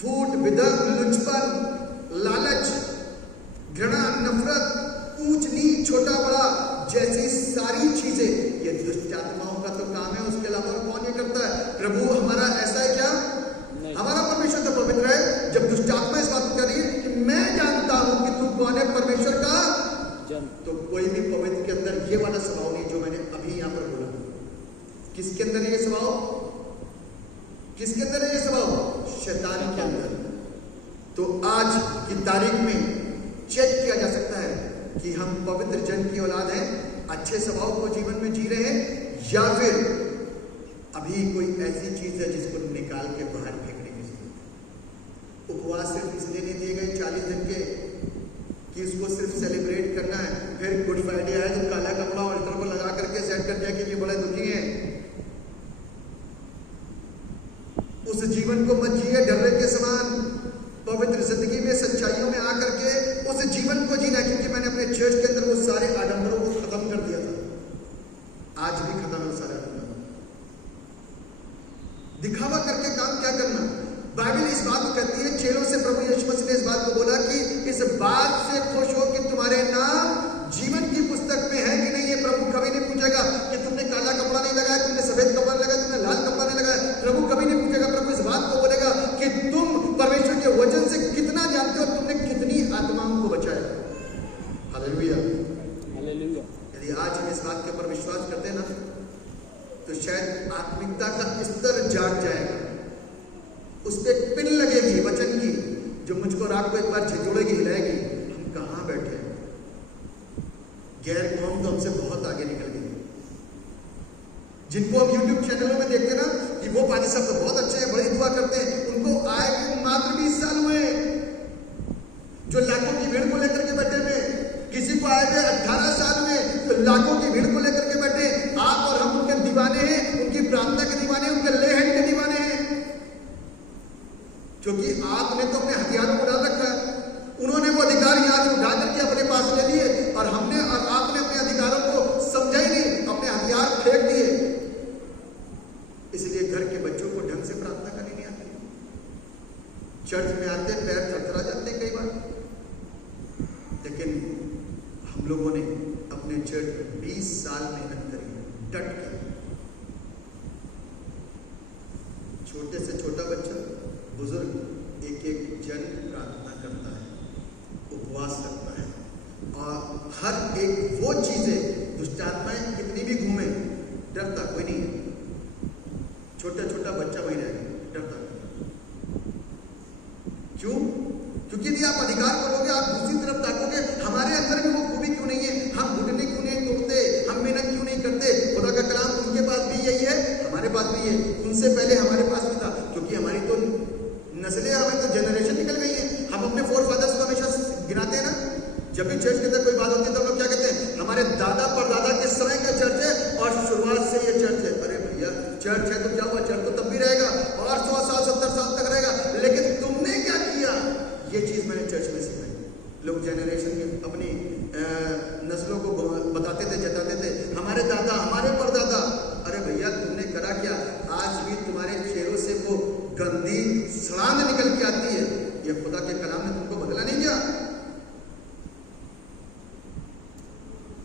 फूट, विदर्भ, लुचपन, लालच, घृणा, नफरत, ऊंच नीच, छोटा बड़ा जैसी सारी चीजें ये दुष्ट आत्माओं का तो काम है। उसके अलावा कौन ये करता है? प्रभु हमारा ऐसा है क्या? हमारा परमेश्वर तो पवित्र है। जब दुष्ट आत्मा इस बात कर रही है कि मैं जानता हूं कि तू कौन है, परमेश्वर का जन, तो कोई भी पवित्र के अंदर ये वाला स्वभाव नहीं जो मैंने अभी यहां पर बोला। किसके अंदर है ये स्वभाव? किसके अंदर है ये स्वभाव? शैतान के अंदर। तो आज की तारीख में चेक किया जा सकता है कि हम पवित्र जन की औलाद हैं, अच्छे स्वभाव को जीवन में जी रहे हैं, या फिर अभी कोई ऐसी चीज है जिसको निकाल के बाहर फेंकने की जरूरत। उपवास सिर्फ इसलिए नहीं दिए गए 40 दिन के कि उसको सिर्फ सेलिब्रेट करना है, फिर गुड फ्राइडे आए तो काला कपड़ा ऑल्टर को लगा करके सेट कर दिया कि ये बड़े दुखी हैं। उस जीवन को मत जिए डर्रे के समान। पवित्र जिंदगी में सच्चाइयों में आकर के उस जीवन को जीना, क्योंकि मैंने अपने चर्च के अंदर वो सारे आडंबरों को खत्म कर दिया था। आज भी खत्म है सारे आडंबर। दिखावा करके काम क्या करना? बाइबल इस बात को कहती है, चेलों से प्रभु यीशु मसीह ने इस बात को बोला कि इस बात से खुश हो कि तुम्हारे नाम जीवन की पुस्तक में है कि नहीं। ये प्रभु कभी नहीं पूछेगा कि तुमने काला कपड़ा नहीं लगाया, तुमने सफेद कपड़ा लगाया, तुमने लाल कपड़ा नहीं लगाया। प्रभु कभी नहीं पूछेगा। प्रभु इस बात को बोलेगा कि तुम परमेश्वर के वचन से कितना जानते हो, तुमने कितनी आत्माओं को बचाया। Hallelujah, hallelujah. यदि आज हम इस बात के ऊपर विश्वास करते हैं ना, तो शायद आत्मिकता का स्तर जाग जाएगा। उस पर पिन लगेगी वचन की, जो मुझको रात को एक बार झिझोड़ेगी, हिलाएगी। हम कहां बैठे हैं? गैर कौम तो हमसे बहुत आगे निकल गई। जिनको हम YouTube चैनलों में देखते ना, कि वो पादी साहब तो बहुत अच्छे हैं, बड़ी दुआ करते हैं, उनको आए कि मात्र 20 साल हुए। जो लाखों की भीड़ को लेकर के बैठे हुए, किसी को आए हुए 18 साल में, तो लाखों की भीड़ को लेकर के बैठे। आप और हम उनके दीवाने हैं, उनकी प्रार्थना के दीवाने, उनके ले हैंड के दीवाने हैं, क्योंकि आपने तो अपने हथियारों को डाल रखा है। उन्होंने वो अधिकार यहाँ से उठा करके अपने पास ले लिए, और हमने और आपने अपने अधिकारों को समझा ही नहीं, अपने हथियार फेंक दिए। इसलिए घर के बच्चों को ढंग से प्रार्थना करनी नहीं आती। चर्च में आते पैर थरथरा जाते हैं कई बार, लेकिन हम लोगों ने अपने चर्च में 20 साल मेहनत करी, डट के। छोटे से छोटा बच्चा, बुजुर्ग, एक एक जन प्रार्थना करता है, उपवास रखता है, और हर एक वो चीजें, दुष्ट आत्माएं कितनी भी घूमे, डरता कोई नहीं है। छोटा छोटा बच्चा वही रहेगा, डरता। क्यों? क्योंकि यदि आप अधिकार करोगे, आप दूसरी तरफ ताकोगे, हमारे अंदर में वो खूबी क्यों नहीं है, हम घुटने क्यों नहीं तोड़ते, हम मेहनत क्यों नहीं करते। खुदा का कलाम उनके पास भी यही है, हमारे पास भी है, उनसे पहले हमारे पास भी था, क्योंकि हमारी तो नस्लें, हमें तो जनरेशन निकल गई है। हम अपने फोर फादर्स को हमेशा गिनाते हैं ना, जब भी चर्च के अंदर कोई बात होती है तो हम लोग क्या कहते हैं, हमारे दादा परदादा के समय का चर्च है और शुरुआत से ये चर्च है। अरे भैया, चर्च है तो क्या हुआ, चर्च तो तब भी रहेगा और 100 साल 70 साल तक रहेगा, लेकिन तुमने क्या किया, ये चीज मैंने चर्च में सिखाई। लोग जनरेशन के अपनी नस्लों को बताते थे, जताते थे, हमारे दादा, हमारे परदादा। अरे भैया, तुमने करा क्या? आज भी तुम्हारे चेहरों से वो गंदी सड़ांध निकल के आती है। ये खुदा के कलाम ने तुमको बदला नहीं किया।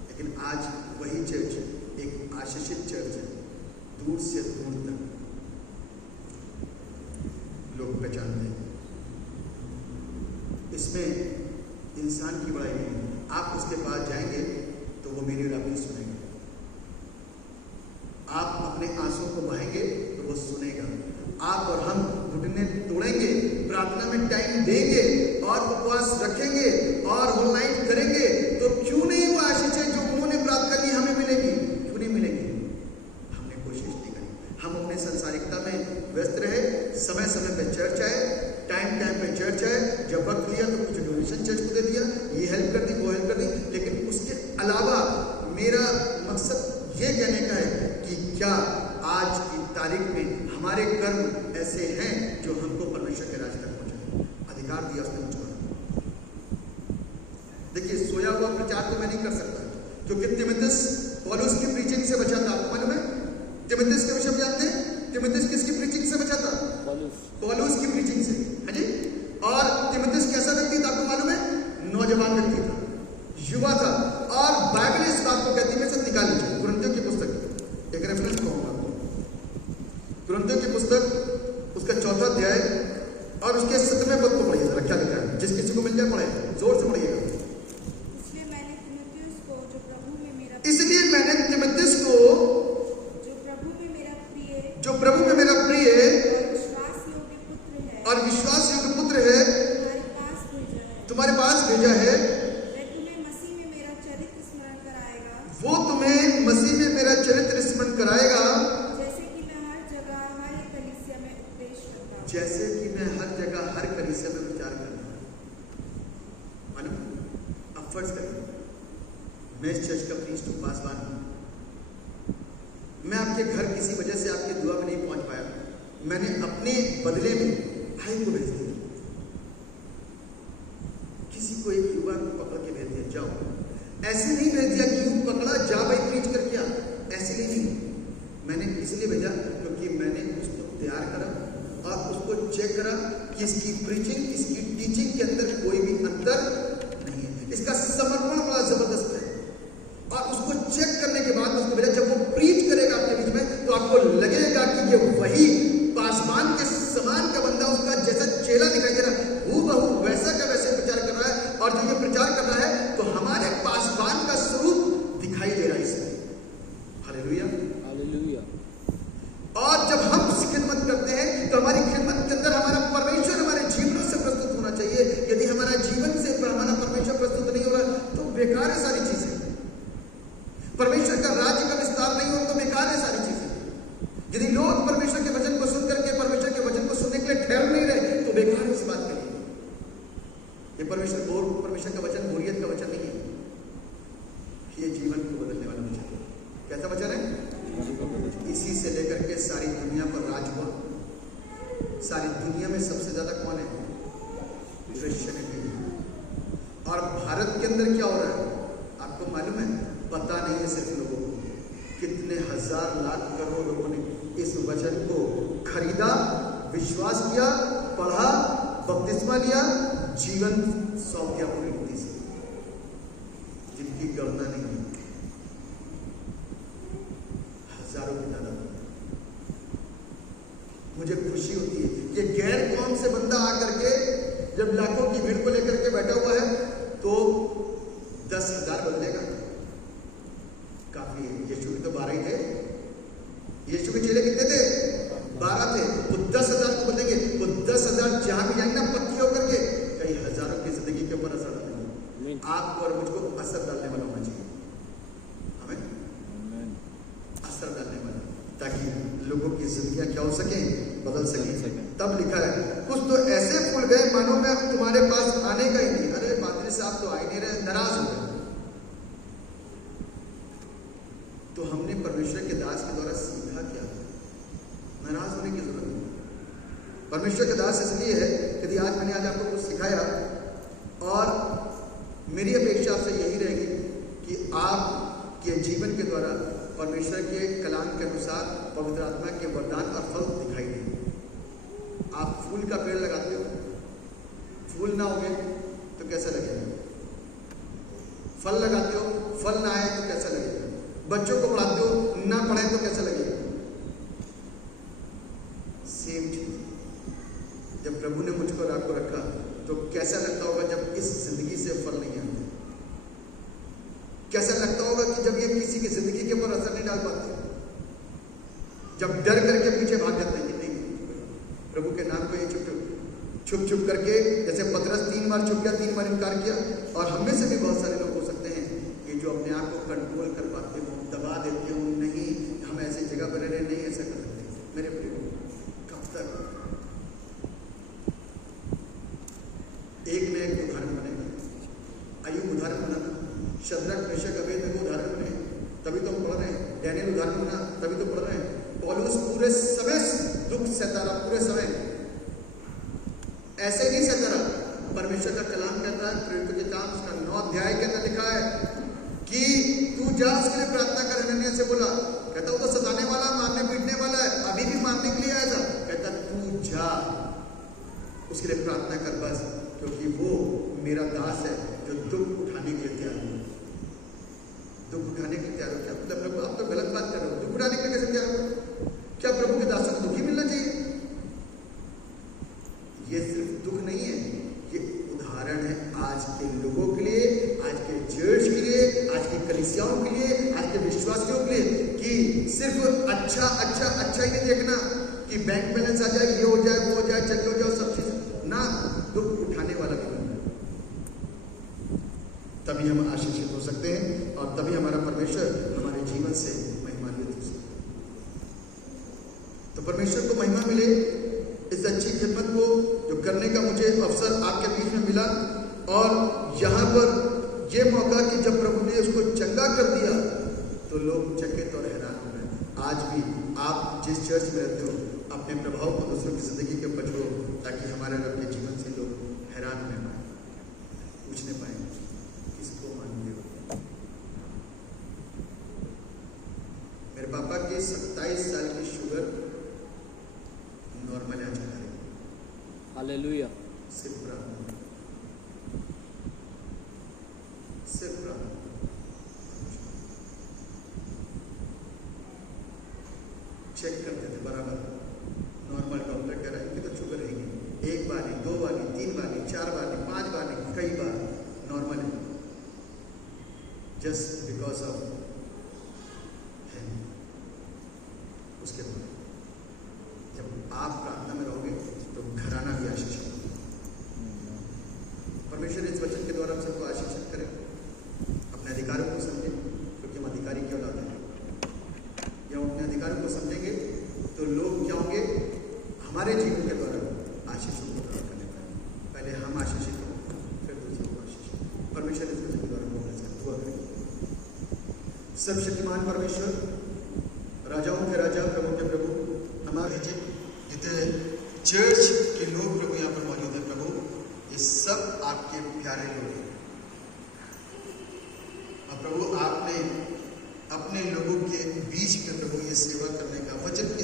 लेकिन आज वही चर्च एक आशीषित चर्च है, दूर से दूर तक लोग पहचानते हैं। इसमें इंसान की बड़ाई नहीं है। आप उसके पास जाएंगे तो वो मेरी और आपकी सुनेंगे। आप अपने आंसू को बहाएंगे तो वो सुनेगा। आप और हम घुटने तोड़ेंगे, प्रार्थना में टाइम देंगे और उपवास रखेंगे और ऑनलाइन करेंगे, तो क्यों नहीं वो आशीषें जो उन्होंने प्राप्त कर ली हमें मिलेगी? क्यों नहीं मिलेगी? हमने कोशिश नहीं करी। हम अपने संसारिकता में व्यस्त रहे, समय समय पे चर्च आए, टाइम टाइम पे चर्च आए, जब वक्त लिया तो कुछ डोनेशन चर्च को दे दिया, ये हेल्प कर दी, वो हेल्प कर दी। लेकिन उसके अलावा मेरा मकसद ये कहने का है कि क्या आज की तारीख में हमारे कर्म ऐसे हैं जो हमको परमेश्वर के राज तक पहुंचाए? अधिकार दिया उसने मुझको। देखिए, सोया हुआ प्रचार तो मैं नहीं कर सकता, क्योंकि तिमुथियुस पौलुस की प्रीचिंग से बचा था। आपको मालूम है तिमुथियुस के विषय में जानते हैं? तिमुथियुस किसकी प्रीचिंग से बचा था? पौलुस की प्रीचिंग से। हाँ जी। और तिमुथियुस कैसा व्यक्ति था आपको मालूम है? नौजवान व्यक्ति था, युवा था, और बाइबल इस बात को कहती है, मैं सब निकाल लीजिए, कुरिन्थियों की पुस्तक, एक रेफरेंस कहूंगा। कुरिन्थियों की पुस्तक उसका 4वां अध्याय और उसके 7वें पद को पढ़िए जरा, क्या लिखा है। जिस किसी को मिल जाए पढ़े, जोर से पढ़िएगा। इसलिए मैंने तिमुथियुस को जो प्रभु में मेरा प्रिय और विश्वास योग्य पुत्र है तुम्हारे पास भेजा है। वो तुम्हें मसीह में मेरा चरित्र स्मरण कराएगा, जैसे कि मैं हर जगह हर कलीसिया में विचार करता हूँ। मालूम, अब फर्ज करिए मैं इस चर्च का प्रीस्ट हूँ, पासवान हूँ, मैं आपके घर किसी वजह से आपकी दुआ में नहीं पहुंच पाया, मैंने अपने बदले में भाई को भेज दिया, किसी को एक युवा को पकड़ के भेज दिया, जाओ। ऐसे नहीं भेज दिया कि यूं पकड़ा, जा भाई प्रीच कर क्या, ऐसे नहीं। मैंने इसलिए भेजा क्योंकि मैंने उसको तैयार करा और उसको चेक करा कि इसकी प्रीचिंग, इसकी टीचिंग के अंदर कोई भी अंतर नहीं है, इसका समर्पण बड़ा जबरदस्त है। और उसको चेक करने के बाद उसको भेजा, जब वो प्रीच करेगा आपके बीच में तो आपको लगेगा कि ये वही पासवान के समान का बंदा, उसका जैसा चेला दिखाई दे रहा है, हूबहू वैसा का वैसे प्रचार कर रहा है। और जो ये प्रचार कर रहा है तो हमारे पासवान का स्वरूप दिखाई दे रहा है इसमें। Hallelujah, hallelujah. और जब हम खिदमत करते हैं तो हमारी खिदमत के अंदर हमारा परमेश्वर हमारे जीवनों से प्रस्तुत होना चाहिए। यदि हमारा जीवन से हमारा परमेश्वर प्रस्तुत नहीं हो रहा इसी से लेकर के सारी दुनिया पर राज हुआ। सारी दुनिया में सबसे ज्यादा कौन है? क्रिश्चियनिटी। और भारत के अंदर क्या हो रहा है आपको मालूम है? पता नहीं है सिर्फ लोगों को। कितने हजार लाख करोड़ लोगों ने इस वचन को खरीदा, विश्वास किया, पढ़ा, बपतिस्मा लिया, जीवन सौंप दिया पूरी रीति से, जिनकी गणना नहीं है। हजारों की तादाद। मुझे खुशी होती है कि गैर कौम से बंदा आकर के जब लाखों की भीड़ को लेकर के बैठा हुआ है तो 10,000 बन जाएगा, काफी है। यीशु भी तो 12 ही थे। यीशु के चेले कितने थे? 12 थे। वो 10,000 को बदलेंगे। वो 10,000 जहां भी जाएंगे ना पक्की होकर के कई हजारों की जिंदगी के ऊपर असर डालेंगे। आपको और मुझको असर डालने वाला होना चाहिए। हमें असर डालने वाला, ताकि लोगों की जिंदगियां क्या हो सके? बदल सके। तब लिखा है कुछ तो ऐसे फूल गए मानो मैं तुम्हारे पास आने का ही नहीं। अरे पादरी साहब तो आ ही नहीं रहे, नाराज हो गए। तो हमने परमेश्वर के दास के द्वारा सीखा क्या? नाराज होने की जरूरत नहीं। परमेश्वर के दास इसलिए है यदि आज मैंने आपको कुछ सिखाया, और मेरी अपेक्षा आपसे यही रहेगी कि आपके जीवन के द्वारा परमेश्वर के कलाम के अनुसार पवित्र आत्मा के वरदान और फल दिखाई दे। आप फूल का पेड़ लगाते हो, फूल ना होगे तो कैसा लगेगा? फल लगाते हो, फल ना आए तो कैसा लगेगा? बच्चों को पढ़ाते हो, ना पढ़ाए तो कैसा लगेगा? सेम चीज। जब प्रभु ने मुझको और आपको रखा तो कैसा लगता होगा जब इस जिंदगी से फल नहीं आते? कैसा लगता होगा कि जब ये किसी की जिंदगी के ऊपर असर नहीं डाल पाते, जब डर करके पीछे भाग जाते हैं कि नहीं प्रभु के नाम को ये छुप छुप करके, जैसे पतरस 3 बार छुप गया, 3 बार इनकार किया। और हम में से भी बहुत सारे लोग हो सकते हैं कि जो अपने आप को कंट्रोल कर पाते हो, दबा देते हो, नहीं हम ऐसी जगह पर रहे, नहीं ऐसा कर सकते। मेरे प्रिय कब तक? एक न एक उदाहरण बनेगा। अय्यूब उदाहरण बना, शद्रक मेशक अबेदनगो उदाहरण बने, तभी तो हम पढ़ रहे हैं। डैनियल उदाहरण बना, तभी तो पढ़ रहे हैं। पौलुस पूरे समय दुख सहता रहा, पूरे समय ऐसे ही नहीं सहता रहा। परमेश्वर का कलाम कहता है प्रेरितों के काम उसका 9 अध्याय के अंदर लिखा है कि तू जा उसके लिए प्रार्थना कर। हनन्याह से बोला, कहता वो तो सताने वाला, मारने पीटने वाला है, अभी भी मारने के लिए आएगा। कहता तू जा उसके लिए प्रार्थना कर बस, क्योंकि वो मेरा दास है जो दुख उठाने के लिए तैयार हो। दुख उठाने के लिए तैयार हो? क्या मतलब प्रभु आप तो गलत बात कर रहे हो। दुख उठाने के लिए कैसे तैयार हो? क्या प्रभु के दासों को दुखी मिलना चाहिए? ये सिर्फ दुख नहीं है, ये उदाहरण है आज के लोगों के लिए, आज के चर्च के लिए, आज की कलीसियाओं के लिए, आज के विश्वासियों के लिए, कि सिर्फ अच्छा अच्छा अच्छा ही नहीं देखना कि बैंक बैलेंस आ जाए, ये हो जाए, वो हो जाए, चल हो जाए, सब चीज ना, दुख उठाने वाला भी बनना। तभी हम आशीषित हो सकते हैं और तभी हमारा परमेश्वर हमारे जीवन से महिमान्वित हो सकता है। तो परमेश्वर को महिमा मिले, इस अच्छी खिदमत को जो करने का मुझे अवसर आपके बीच में मिला, और यहाँ पर यह मौका कि जब प्रभु ने उसको चंगा कर दिया तो लोग चकित और हैरान हो गए। आज भी आप जिस चर्च में रहते हो अपने प्रभाव को दूसरों की जिंदगी के ऊपर छोड़ो, ताकि हमारे रब के जीवन से लोग हैरान होने पाए, पूछने पाए किसको मानते हो। मेरे पापा की 27 साल की शुगर नॉर्मल आ चला रही। हालेलुया। सिर्फ प्रार्थना, सिर्फ प्रार्थना। चेक करते थे बराबर, नॉर्मल। डॉक्टर कह रहा है कि तो शुगर रहेगी, 1 बार नहीं, 2 बार नहीं, 3 बार नहीं, 4 बार नहीं, 5 बार नहीं, कई बार नॉर्मल है, जस्ट बिकॉज ऑफ उसके बाद जब आप प्रार्थना में रहोगे तो घराना भी आशीषित होगा। परमेश्वर इस वचन के द्वारा हम सबको आशीषित करें। अपने अधिकारों को समझें, क्योंकि हम अधिकारी की औलाद हैं। जब हम अपने अधिकारों को समझेंगे तो लोग क्या होंगे? हमारे जीवन के द्वारा आशीषों को प्राप्त करने पाएंगे। पहले हम आशीषित हों, फिर दूसरों को आशीषित। परमेश्वर इस वचन के द्वारा बोलना चाहते। दुआ करें। सर्वशक्तिमान परमेश्वर, राजाओं चर्च के लोग प्रभु यहाँ पर मौजूद है प्रभु, ये सब आपके प्यारे लोग हैं। और प्रभु आपने अपने लोगों के बीच में प्रभु ये सेवा करने का, वचन की